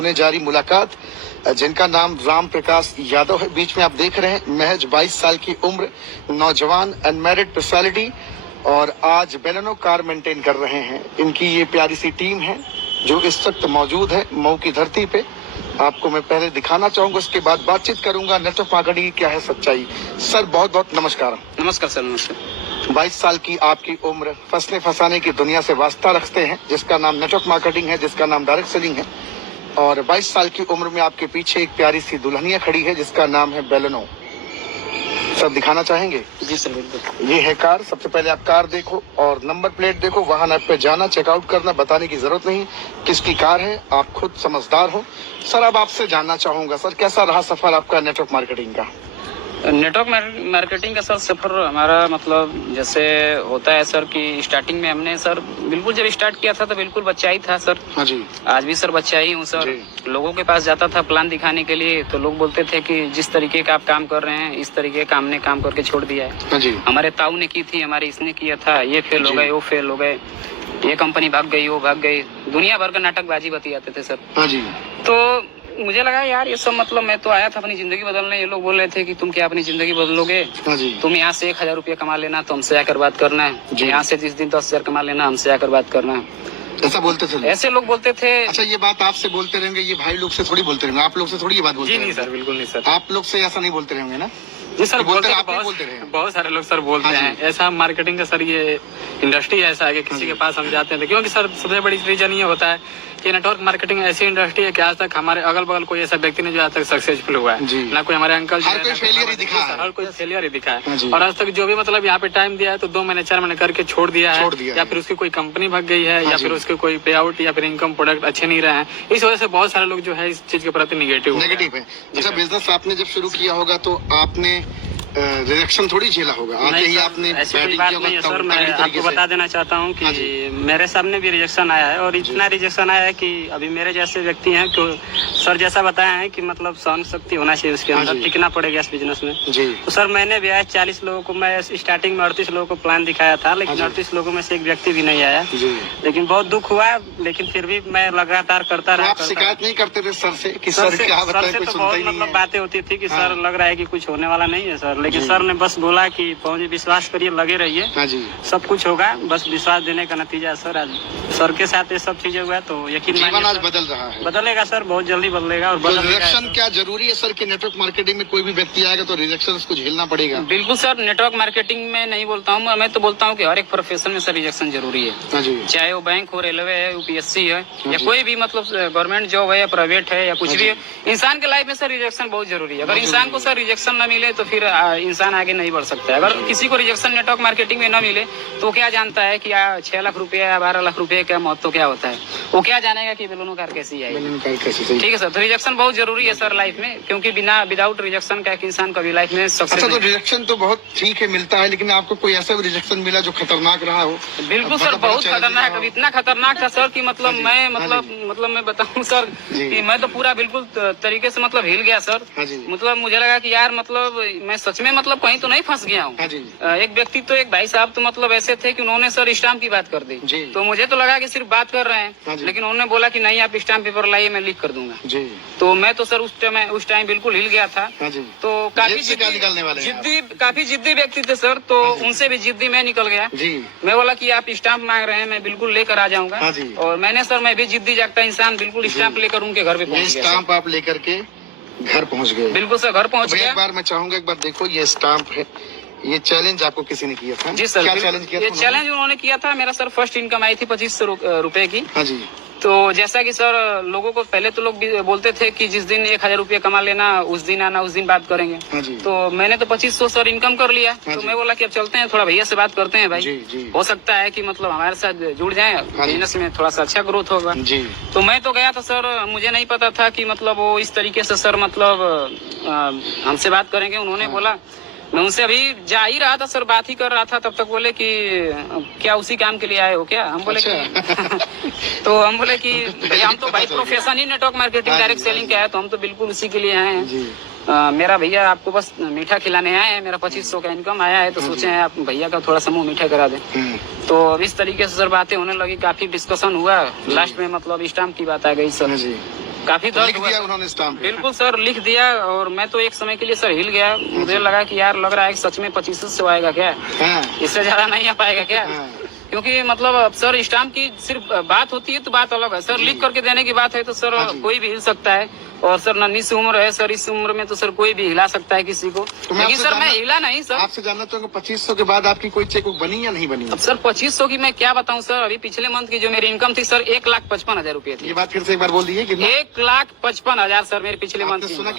ने जारी मुलाकात, जिनका नाम राम प्रकाश यादव है। बीच में आप देख रहे हैं महज 22 साल की उम्र, नौजवान, अनमैरिड पर्सनालिटी, और आज बेलेनो कार मेंटेन कर रहे हैं। इनकी ये प्यारी सी टीम है जो इस वक्त मौजूद है मऊ की धरती पे। आपको मैं पहले दिखाना चाहूंगा, उसके बाद बातचीत करूंगा। नेटवर्क मार्केटिंग क्या है सच्चाई। सर बहुत बहुत नमस्कार। नमस्कार सर, नमस्कार। 22 साल की आपकी उम्र, फंसने फंसाने की दुनिया से वास्ता रखते हैं, जिसका नाम नेटवर्क मार्केटिंग है, जिसका नाम डायरेक्ट सेलिंग है। और 22 साल की उम्र में आपके पीछे एक प्यारी सी दुल्हनिया खड़ी है जिसका नाम है बेलेनो। सर दिखाना चाहेंगे? जी सर, बिल्कुल। ये है कार। सबसे पहले आप कार देखो और नंबर प्लेट देखो। वाहन ऐप पे जाना, चेकआउट करना, बताने की जरूरत नहीं किसकी कार है, आप खुद समझदार हो। सर अब आपसे जानना चाहूंगा, सर कैसा रहा सफर आपका नेटवर्क मार्केटिंग का? नेटवर्क मार्केटिंग का सर सफर हमारा मतलब जैसे होता है सर कि स्टार्टिंग में हमने सर बिल्कुल जब स्टार्ट किया था तो बिल्कुल बच्चा ही था सर। हाँ जी। आज भी सर बच्चा ही हूँ सर। लोगों के पास जाता था प्लान दिखाने के लिए, तो लोग बोलते थे कि जिस तरीके का आप काम कर रहे हैं इस तरीके का हमने काम करके छोड़ दिया है। हाँ जी। हमारे ताऊ ने की थी, हमारे इसने किया था, ये फेल हो गए, वो फेल हो गए, ये कंपनी भाग गई, वो भाग गई, दुनिया भर का नाटकबाजी बतियाते थे सर। हाँ जी। तो मुझे लगा यार ये सब मतलब मैं तो आया था अपनी जिंदगी बदलने, ये लोग बोल रहे थे कि तुम क्या अपनी जिंदगी बदलोगे, तुम यहाँ से 1000 रुपया कमा लेना तो हमसे आकर बात करना है, यहाँ से जिस दिन 10,000 कमा लेना हमसे आकर बात करना है। ऐसा बोलते थे? ऐसे लोग बोलते थे। अच्छा, ये बात आपसे बोलते रहेंगे, ये भाई लोग से थोड़ी बोलते रहेंगे, आप लोग से थोड़ी ये बात बोलते? जी नहीं सर, बिल्कुल नहीं सर। आप लोग से ऐसा नहीं बोलते रहेंगे ना? जी सर, बोलते बहुत सारे लोग सर बोलते हैं ऐसा। मार्केटिंग का सर ये इंडस्ट्री ऐसा है कि किसी के पास हम जाते हैं क्योंकि सर सबसे बड़ी रीजन ये होता है कि नेटवर्क मार्केटिंग ऐसी इंडस्ट्री है कि आज तक हमारे अगल बगल कोई ऐसा व्यक्ति नहीं जो आज तक सक्सेसफुल हुआ है। ना कोई हमारे अंकल, हर कोई फेलियर ही दिखा है, हर कोई फेलियर ही दिखा है। और आज तक जो भी मतलब यहाँ पे टाइम दिया है तो 2 महीने 4 महीने करके छोड़ दिया है, या फिर उसकी कोई कंपनी भाग गई है, या फिर उसके कोई पे आउट या फिर इनकम प्रोडक्ट अच्छे नहीं रहे हैं। इस वजह से बहुत सारे लोग जो है इस चीज के प्रति निगेटिव है। अच्छा, बिजनेस आपने जब शुरू किया होगा तो आपने रिजेक्शन थोड़ी झेला होगा? आते ही आपने ऐसी कोई बात नहीं है सर। मैं आपको बता देना चाहता हूँ कि मेरे सामने भी रिजेक्शन आया है, और इतना रिजेक्शन आया है कि अभी मेरे जैसे व्यक्ति हैं कि सर जैसा बताया है कि मतलब सहन शक्ति होना चाहिए उसके अंदर, टिकना पड़ेगा इस बिजनेस में। तो सर मैंने भी आया 40 लोगों को, मैं स्टार्टिंग में 38 लोगों को प्लान दिखाया था, लेकिन 38 लोगों में से एक व्यक्ति भी नहीं आया। लेकिन बहुत दुख हुआ, लेकिन फिर भी मैं लगातार करता रहा। शिकायत नहीं करते थे सर से कि सर से तो बहुत मतलब बातें होती थी कि सर लग रहा है कि कुछ होने वाला नहीं है सर, लेकिन सर ने बस बोला कि पहुंचे, विश्वास करिए, लगे रहिए, सब कुछ होगा, बस विश्वास देने का नतीजा सर। आज सर के साथ ये सब चीजें हुआ तो यकीन जीवन आज बदल रहा है, बदलेगा सर, बहुत जल्दी बदलेगा। और रिजेक्शन क्या जरूरी है सर कि नेटवर्क मार्केटिंग में कोई भी व्यक्ति आएगा तो रिजेक्शन उसको झेलना पड़ेगा? बिल्कुल सर, नेटवर्क मार्केटिंग में नहीं बोलता हूँ मैं तो बोलता हूँ कि हर एक प्रोफेशन में सर रिजेक्शन जरूरी है, चाहे वो बैंक हो, रेलवे है, यूपीएससी है, या कोई भी मतलब गवर्नमेंट जॉब है या प्राइवेट है या कुछ भी है। इंसान के लाइफ में सर रिजेक्शन बहुत जरूरी है। अगर इंसान को सर रिजेक्शन न मिले तो फिर इंसान आगे नहीं बढ़ सकता है। अगर किसी को रिजेक्शन नेटवर्क मार्केटिंग में न मिले तो क्या जानता है कि 6 लाख रुपए या 12 लाख रुपए का महत्व क्या होता है? वो क्या जानेगा कि बेलूनो कार कैसी है? ठीक है सर, तो रिजेक्शन बहुत जरूरी है सर लाइफ में, क्योंकि विदाउट रिजेक्शन का एक इंसान कभी लाइफ में सक्सेस। अच्छा, तो रिजेक्शन तो बहुत ठीक है मिलता है, लेकिन आपको कोई ऐसा भी रिजेक्शन मिला जो खतरनाक रहा हो? बिल्कुल सर, बहुत खतरनाक, कभी इतना खतरनाक था सर कि मतलब मैं मैं बताऊं सर कि मैं तो पूरा बिल्कुल तरीके से मतलब हिल गया सर। मतलब मुझे लगा कि यार मतलब मैं सच में मतलब कहीं तो नहीं फंस गया हूँ। एक व्यक्ति तो एक भाई साहब तो मतलब ऐसे थे कि उन्होंने सर स्टाम्प की बात कर दी, तो मुझे तो लगा कि सिर्फ बात कर रहे हैं, लेकिन उन्होंने बोला कि नहीं आप स्टाम्प पेपर लाइए, मैं लिख कर दूंगा। तो मैं तो सर उस टाइम बिल्कुल हिल गया था। तो काफी जिद्दी व्यक्ति थे सर, तो उनसे भी जिद्दी मैं निकल गया। मैं बोला कि आप स्टाम्प मांग रहे हैं, मैं बिल्कुल लेकर आ जाऊंगा। और मैंने सर, मैं भी जिद्दी जागता इंसान, बिल्कुल स्टाम्प लेकर उनके घर पे पहुंच गया। स्टाम्प आप लेकर के घर पहुंच गए? बिल्कुल सर, घर पहुंच गया। एक बार मैं चाहूंगा, एक बार देखो ये स्टाम्प है, ये चैलेंज आपको किसी ने किया था? जी सर, क्या चैलेंज किया? ये चैलेंज उन्होंने किया था। मेरा सर फर्स्ट इनकम आई थी 2500 रुपए की। हाँ जी। तो जैसा कि सर लोगों को पहले तो लोग बोलते थे कि जिस दिन 1000 रुपया कमा लेना उस दिन आना, उस दिन बात करेंगे। तो मैंने तो 2500 सर इनकम कर लिया। तो मैं बोला कि अब चलते हैं, थोड़ा भैया से बात करते हैं भाई, हो सकता है कि मतलब हमारे साथ जुड़ जाए, बिजनेस में थोड़ा सा अच्छा ग्रोथ होगा। तो मैं तो गया था सर, मुझे नहीं पता था कि मतलब वो इस तरीके से सर मतलब हमसे बात करेंगे। उन्होंने बोला, मैं उनसे अभी जा ही रहा था सर, बात ही कर रहा था, तब तक बोले कि क्या उसी काम के लिए आए हो क्या? हम बोले कि तो हम बोले कि भैया हम तो भाई प्रोफेशन ही नेटवर्क मार्केटिंग डायरेक्ट सेलिंग का है, तो हम तो बिल्कुल उसी के लिए आए हैं। मेरा भैया आपको बस मीठा खिलाने आए हैं, मेरा 2500 का इनकम आया है, तो सोचे हैं आप भैया का थोड़ा समूह मीठा करा दें। तो इस तरीके से सर बातें होने लगी, काफी डिस्कशन हुआ। लास्ट में मतलब स्टाम्प की बात आ गई सर। काफी दर्द लिख हुआ। दिया उन्होंने स्टाम्प पे? बिल्कुल सर, लिख दिया। और मैं तो एक समय के लिए सर हिल गया। मुझे लगा कि यार लग रहा है कि सच में 2500 आएगा क्या, हाँ। इससे ज्यादा नहीं आ पाएगा क्या। हाँ। क्योंकि मतलब अब सर स्टाम्प की सिर्फ बात होती है तो बात अलग है सर, लिख करके देने की बात है तो सर कोई भी हिल सकता है। और सर नन्ही सी उम्र है सर, इस उम्र में तो सर कोई भी हिला सकता है किसी को। लेकिन सर मैं हिला नहीं सर। आपसे जानना चाहूंगा 2500 के बाद आपकी कोई चेकबुक बनी या नहीं बनी? अब सर 2500 की मैं क्या बताऊं सर, अभी पिछले मंथ की जो मेरी इनकम थी सर 1,55,000 रुपए थी। ये बात फिर से एक बार बोल दीजिए कि 1,55,000 सर मेरे पिछले मंथ की। सुना